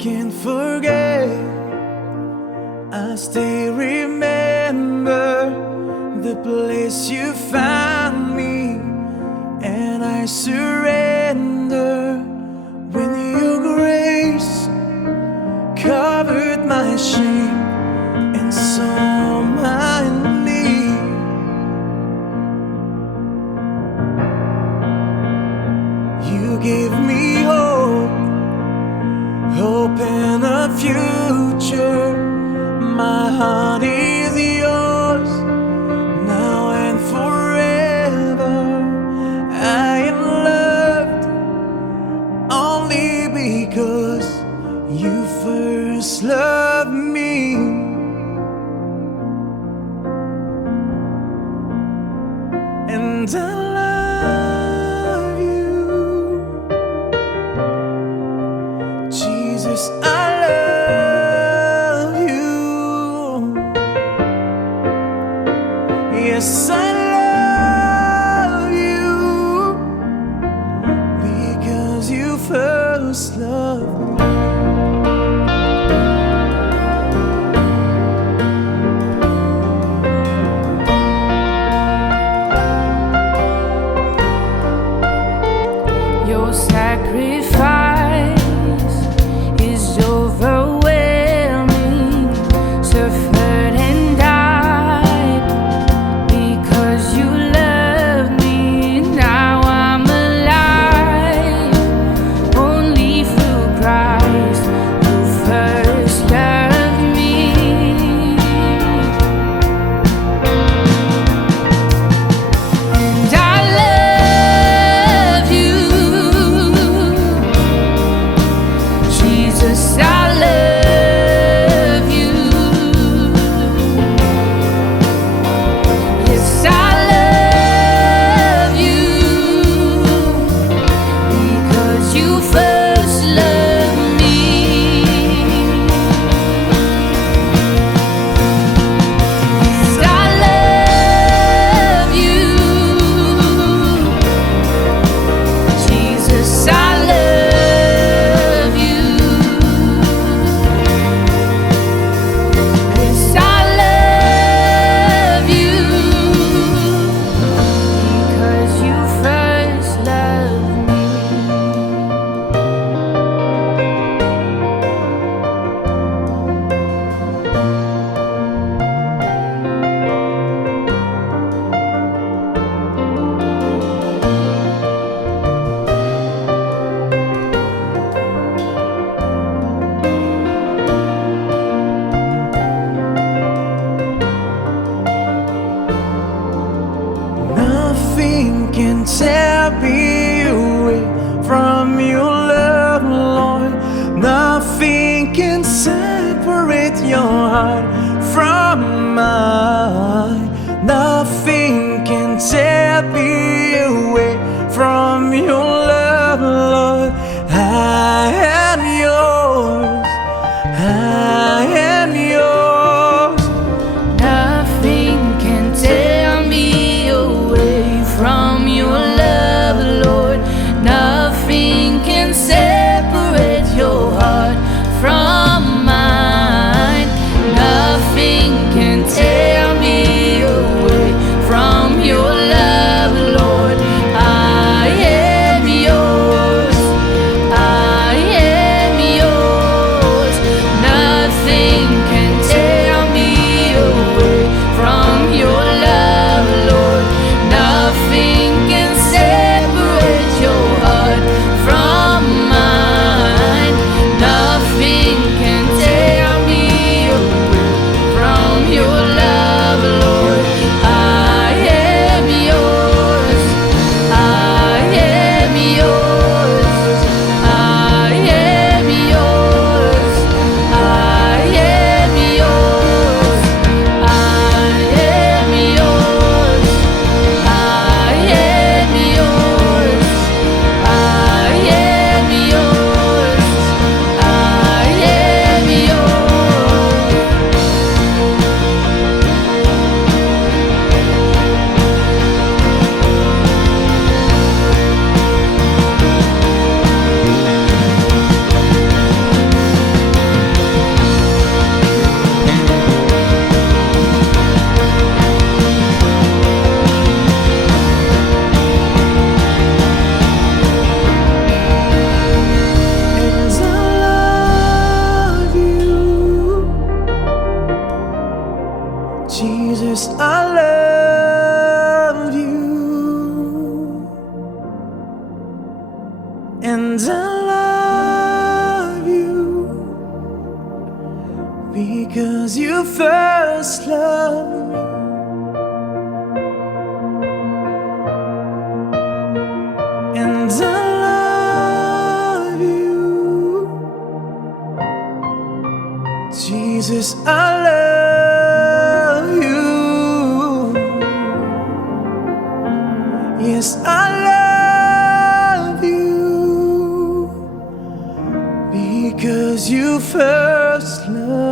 can't forget. I still remember the place you found me, and I surrender when your grace covered my shame and saw my need. You gave me hope, hope in a future. My heart is yours now and forever. I am loved only because you first loved me. And I love you, Jesus, I love you. Yes, I love you because you first loved me. Your sacrifice is overwhelming. Suffered and died because you love me. Now I'm alive only through Christ who first loved me. And I love you, Jesus, I love you. Yes, I love you because you first loved me. Yes, I love you, Jesus, I love you. Yes, I love you because you first loved me. Nothing can tear me away from your love, Lord. Nothing can separate your heart from mine. Nothing can tear me away from your love, Lord. I am yours. I am yours. Nothing can tear me away from your love, Lord. Nothing can separate your heart from mine. Nothing and I love you because you first loved me. And I love you, Jesus, I love you. Yes, I love you because you first loved me.